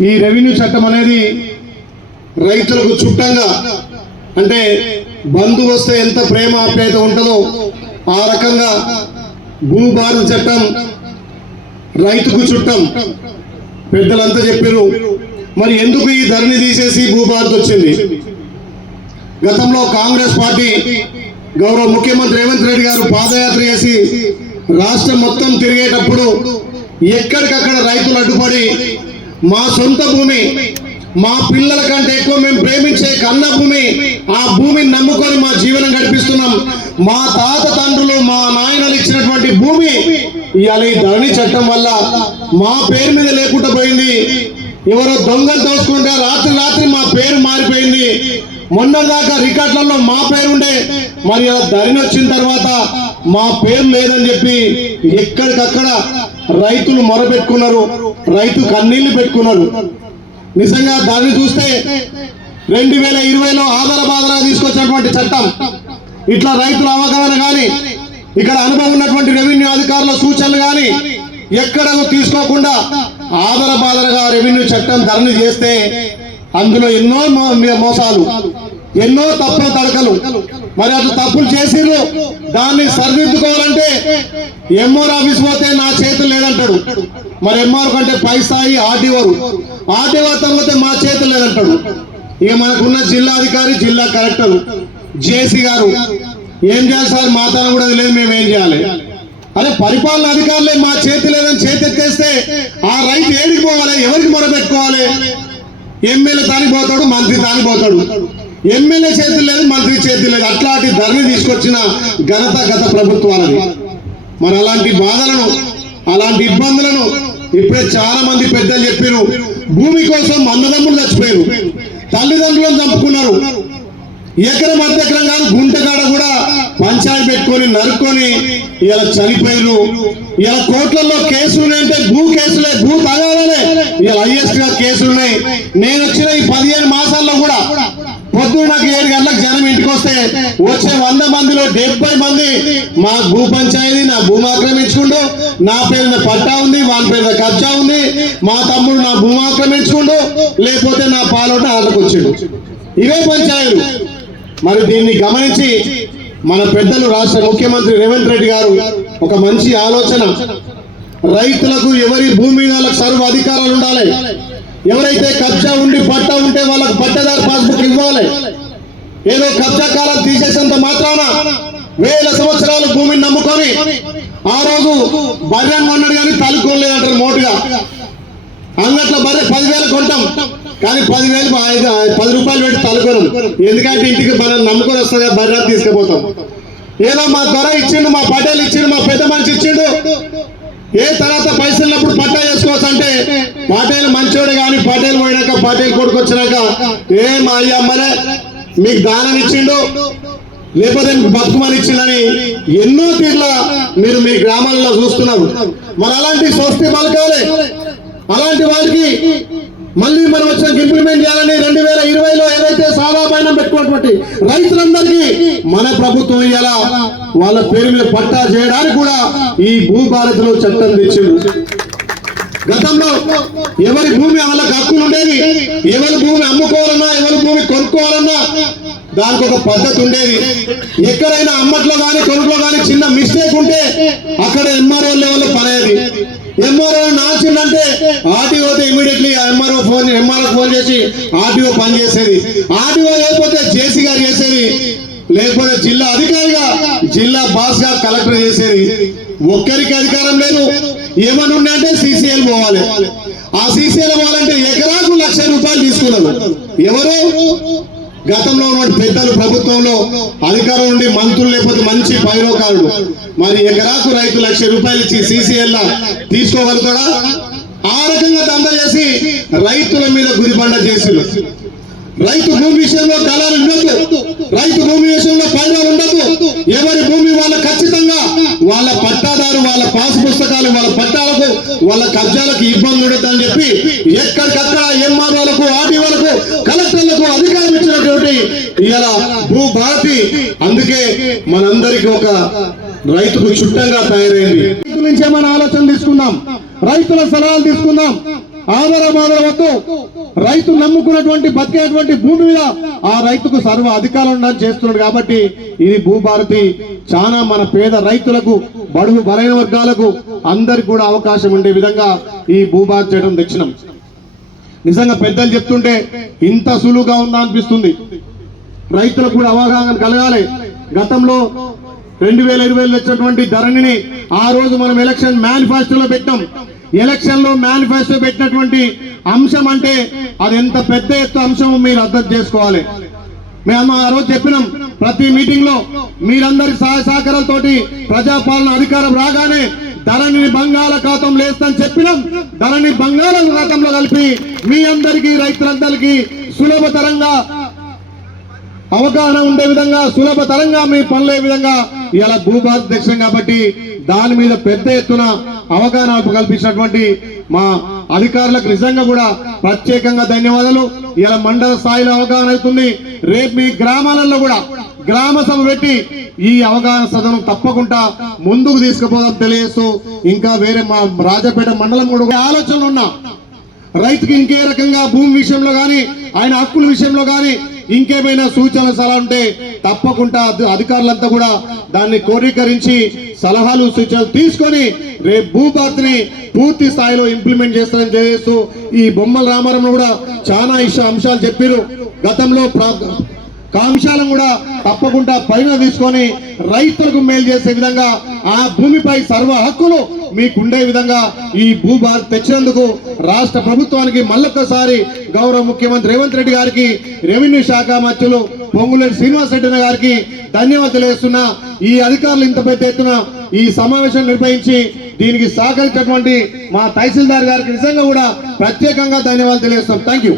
ఈ రెవెన్యూ చట్టం అనేది రైతులకు చుట్టంగా, అంటే బంధు వస్తే ఎంత ప్రేమ ఆప్యాయత ఉంటుందో ఆ రకంగా భూభారత చట్టం రైతుకు చుట్టం. పెద్దలంతా చెప్పారు. మరి ఎందుకు ఈ ధరణి తీసేసి భూభారత్ వచ్చింది? గతంలో కాంగ్రెస్ పార్టీ గౌరవ ముఖ్యమంత్రి రేవంత్ రెడ్డి గారు పాదయాత్ర చేసి రాష్ట్రం మొత్తం తిరిగేటప్పుడు ఎక్కడికక్కడ రైతులు అడ్డుపడి మా సొంత భూమి, మా పిల్లల కంటే ఎక్కువ మేము ప్రేమించే కన్న భూమి, ఆ భూమిని నమ్ముకొని మా జీవనం గడిపిస్తున్నాం, మా తాత తండ్రులు మా నాయనలు ఇచ్చినటువంటి భూమి ఇవాళ ఈ ధరణి చట్టం వల్ల మా పేరు మీద లేకుండా పోయింది. ఎవరో దొంగలు దోచుకుంటే రాత్రి రాత్రి మా పేరు మారిపోయింది. మొన్నదాకా రికార్డులలో మా పేరు ఉండే, మరి అలా ధరణి వచ్చిన తర్వాత మా పేరు లేదని చెప్పి ఎక్కడికక్కడ రైతులు మొరపెట్టుకున్నారు, రైతు కన్నీళ్లు పెట్టుకున్నారు. నిజంగా దాన్ని చూస్తే 2020లో ఆధారబాధగా తీసుకొచ్చినటువంటి చట్టం, ఇట్లా రైతుల అవగాహన కానీ, ఇక్కడ అనుభవం ఉన్నటువంటి రెవెన్యూ అధికారుల సూచనలు కానీ ఎక్కడ తీసుకోకుండా ఆధారబాధగా రెవెన్యూ చట్టం ధరణి చేస్తే అందులో ఎన్నో మోసాలు, ఎన్నో తప్పుల తడకలు. మరి అట్లా తప్పులు చేసిరు, దాన్ని సరిదిద్దుకోవాలంటే ఎంఆర్ ఆఫీస్ పోతే నా చేతులు లేదంటాడు. మరి ఎంఆర్ కంటే పై స్థాయి ఆర్డీఓ పోతే మా చేతులు లేదంటాడు. ఇక మనకున్న జిల్లా అధికారి, జిల్లా కలెక్టర్, జేసీ గారు ఏం చేయాలి సార్? మాతాను కూడా లేదు, మేము ఏం చేయాలి? అదే పరిపాలన అధికారులే మా చేతి లేదని చేతెత్తేస్తే ఆ రైతు ఏడికి పోవాలి? ఎవరికి మొరపెట్టుకోవాలి? ఎమ్మెల్యే తాని పోతాడు, మంత్రి తాని పోతాడు. ఎమ్మెల్యే చేతులు లేదు, మంత్రి చేతులు లేదు. అట్లాంటి ధరణి తీసుకొచ్చిన ఘనత గత ప్రభుత్వాలది. మరి అలాంటి బాధలను, అలాంటి ఇబ్బందులను ఇప్పుడే చాలా మంది పెద్దలు చెప్పారు. భూమి కోసం అన్నదమ్ములు చచ్చిపోయారు, తల్లిదండ్రులను చంపుకున్నారు. ఎకరం అర్ధెకరం కాదు, గుంటకాడ కూడా పంచాయతీ పెట్టుకొని నరుక్కొని ఇలా చనిపోయారు. ఇలా కోట్లలో కేసులు ఉన్నాయంటే భూ కేసులే, భూ తగాదాలే ఇలా హైయెస్ట్ గా కేసులున్నాయి. నేను వచ్చిన ఈ 15 మాసాల్లో కూడా పొద్దున్న నాకు 7 గంటలకు జనం ఇంటికి వస్తే వచ్చే 100 మందిలో 70 మంది మా భూ పంచాయతీ, నా భూమి ఆక్రమించుకుంటూ, నా పేరున పట్టా ఉంది, వాళ్ళ పేరున కబ్జా ఉంది, మా తమ్ముడు నా భూమి ఆక్రమించుకుంటూ, లేకపోతే నా పాలోట ఆటకు వచ్చాడు. ఇవే పంచాయతీలు. మరి దీన్ని గమనించి మన పెద్దలు రాష్ట్ర ముఖ్యమంత్రి రేవంత్ రెడ్డి గారు ఒక మంచి ఆలోచన, రైతులకు ఎవరి భూమి వాళ్ళకి సర్వ అధికారాలు ఉండాలి. ఎవరైతే కబ్జా ఉండి పట్టా ఉంటే వాళ్ళకు పట్టదారు పాస్బుక్ ఇవ్వాలి. ఏదో కబ్జా కాలం తీసేసేంత మాత్రాన 1000 సంవత్సరాలు భూమిని నమ్ముకొని ఆ రోజు బర్రెను కొన్నాడు కానీ తలుకోలేదంటారు మోటుగా. అంగట్లో బర్రె 10,000 కొంటాం కానీ 10 రూపాయలు పెట్టి తలుకోను. ఎందుకంటే ఇంటికి మనం నమ్ముకొని వస్తుంది, బర్రె తీసుకుపోతాం. ఏదో మా దొర ఇచ్చిండు, మా పటేల్ ఇచ్చిండు, మా పెద్ద మనిషి ఇచ్చిండు, ఏ తర్వాత పైసలున్నప్పుడు పట్టా చేసుకోవచ్చు అంటే పటేల్ మంచోడే కానీ పటేల్ పోయినాక, పటేల్ కొడుకు వచ్చినాక మా అయ్య అమ్మనే మీకు దానం ఇచ్చిండు, లేకపోతే బతుకుమని ఇచ్చిందని ఎన్నో తీర్ల మీరు మీ గ్రామాలలో చూస్తున్నారు. మరి అలాంటి స్వస్తి పలకాలి. అలాంటి వారికి మళ్ళీ మనం వచ్చిన ఇంప్లిమెంట్ చేయాలని 2020లో ఏదైతే సాదా పైన పెట్టుకున్నటువంటి రైతులందరికీ మన ప్రభుత్వం ఇలా వాళ్ళ పేరు మీద పట్టా చేయడానికి కూడా ఈ భూభారతిలో చట్టం తెచ్చింది. గతంలో ఎవరి భూమి వాళ్ళకి హక్కులు ఉండేది. ఎవరి భూమి అమ్ముకోవాలన్నా, ఎవరి భూమి కొనుక్కోవాలన్నా దానికి ఒక పద్ధతి ఉండేది. ఎక్కడైనా అమ్మట్లో కానీ కొనుట్లో కానీ చిన్న మిస్టేక్ ఉంటే అక్కడ ఎంఆర్ఓ లెవెల్లో పనేది. ఎంఆర్ఓ నాచిందంటే ఆర్టీఓతో ఇమీడియట్లీ ఎంఆర్ఓ ఫోన్ చేసి ఆర్టీఓ పని చేసేది. ఆర్టీఓ లేకపోతే జేసీ గారు చేసేది, లేకపోతే జిల్లా అధికారిగా జిల్లా బాస్ గా కలెక్టర్ చేసేది. ఒక్కరికి అధికారం లేదు. ఏమని ఉన్నాయంటే సీసీఎల్ పోవాలి. ఆ సీసీఎల్ పోవాలంటే ఎకరాకు 1,00,000 రూపాయలు తీసుకున్నారు. ఎవరు? గతంలో ఉన్నటువంటి పెద్దలు ప్రభుత్వంలో అధికారం ఉండి మంత్రులు, లేకపోతే మంచి పైరోకారుడు. మరి ఎకరాకు రైతు 1,00,000 రూపాయలు ఇచ్చి సీసీఎల్ తీసుకోగలుగుతాడా? ఆ రకంగా దందా చేసి రైతుల మీద గుదిబండ చేసిరు. రైతు భూమి విషయంలో దళాలు ఉండదు, రైతు భూమి విషయంలో పైదాలు ఉండదు. ఎవరి భూమి వాళ్ళ ఖచ్చితంగా వాళ్ళ పట్టాదారు, వాళ్ళ పాస్ పుస్తకాలు, వాళ్ళ పట్టాలకు, వాళ్ళ కబ్జాలకు ఇబ్బంది ఉండదు అని చెప్పి ఎక్కడికక్కడ ఎంఆర్ఓలకు, ఆర్డీఓలకు, కలెక్టర్లకు అధికారం ఇచ్చినటువంటి ఇవాళ భూభారతి. అందుకే మనందరికీ ఒక రైతుకు చుట్టంగా తయారైంది. రైతుల నుంచి ఏమైనా ఆలోచన తీసుకుందాం, రైతుల సలహాలు తీసుకుందాం. వద్దు. రైతు నమ్ముకున్నటువంటి బతికేటువంటి భూమి మీద ఆ రైతుకు సర్వ అధికారం ఉండాలని చేస్తున్నాడు. కాబట్టి ఇది భూభారతి చాలా మన పేద రైతులకు, బడుగు బలైన వర్గాలకు అందరికి కూడా అవకాశం ఉండే విధంగా ఈ భూభారతి చేయడం తెచ్చినాం. నిజంగా పెద్దలు చెప్తుంటే ఇంత సులువుగా ఉందా అనిపిస్తుంది. రైతులకు కూడా అవగాహన కలగాలి. గతంలో 2020 వచ్చినటువంటి ధరణిని ఆ రోజు మనం ఎలక్షన్ మేనిఫెస్టోలో పెట్టాం. ఎలక్షన్ లో మేనిఫెస్టో పెట్టినటువంటి అంశం అంటే అది ఎంత పెద్ద ఎత్తు అంశం మీరు అర్థం చేసుకోవాలి. మేము ఆ రోజు చెప్పినాం, ప్రతి మీటింగ్ లో మీరందరి సహాయ సహకారాలతోటి ప్రజాపాలన అధికారం రాగానే ధరణిని బంగాళాఖాతం లేస్తని చెప్పినాం. ధరణి బంగాళాఖాతంలో కలిపి మీ అందరికీ రైతులందరికీ సులభతరంగా అవగాహన ఉండే విధంగా, సులభతరంగా మీ పనులే విధంగా ఇలా భూభారతి దేశం కాబట్టి దాని మీద పెద్ద ఎత్తున అవగాహన కల్పించినటువంటి మా అధికారులకు నిజంగా కూడా ప్రత్యేకంగా ధన్యవాదాలు. ఇలా మండల స్థాయిలో అవగాహన అవుతుంది. రేపు మీ గ్రామాలలో కూడా గ్రామ సభ పెట్టి ఈ అవగాహన సదనం తప్పకుండా ముందుకు తీసుకుపోదాం తెలియజేస్తూ, ఇంకా వేరే మా రాజపేట మండలం కూడా ఆలోచనలు ఉన్నా రైతుకి ఇంకే రకంగా భూమి విషయంలో గాని, ఆయన హక్కుల విషయంలో గాని ఇంకేమైనా సూచనలు సలహా ఉంటే తప్పకుండా అధికారులంతా కూడా దాన్ని కోరీకరించి సలహాలు సూచనలు తీసుకొని రేపు భూభారతిని పూర్తి స్థాయిలో ఇంప్లిమెంట్ చేస్తారని తెలియజేస్తూ, ఈ బొమ్మల రామారావు కూడా చాలా అంశాలు చెప్పారు. గతంలో అంశాలను కూడా తప్పకుండా పరిగణ తీసుకొని రైతులకు మేలు చేసే విధంగా, ఆ భూమిపై సర్వ హక్కులు మీకుండే విధంగా ఈ భూభారతి తెచ్చినందుకు రాష్ట్ర ప్రభుత్వానికి మళ్ళొక్కసారి గౌరవ ముఖ్యమంత్రి రేవంత్ రెడ్డి గారికి, రెవెన్యూ శాఖ మంత్రులు పొంగులేటి శ్రీనివాస్ రెడ్డి గారికి ధన్యవాదాలు తెలియజేస్తున్నా. ఈ అధికారులు ఇంత పెద్ద ఎత్తున ఈ సమావేశం నిర్వహించి దీనికి సహకరించినటువంటి మా తహసీల్దార్ గారికి నిజంగా కూడా ప్రత్యేకంగా ధన్యవాదాలు తెలియజేస్తాం. Thank you.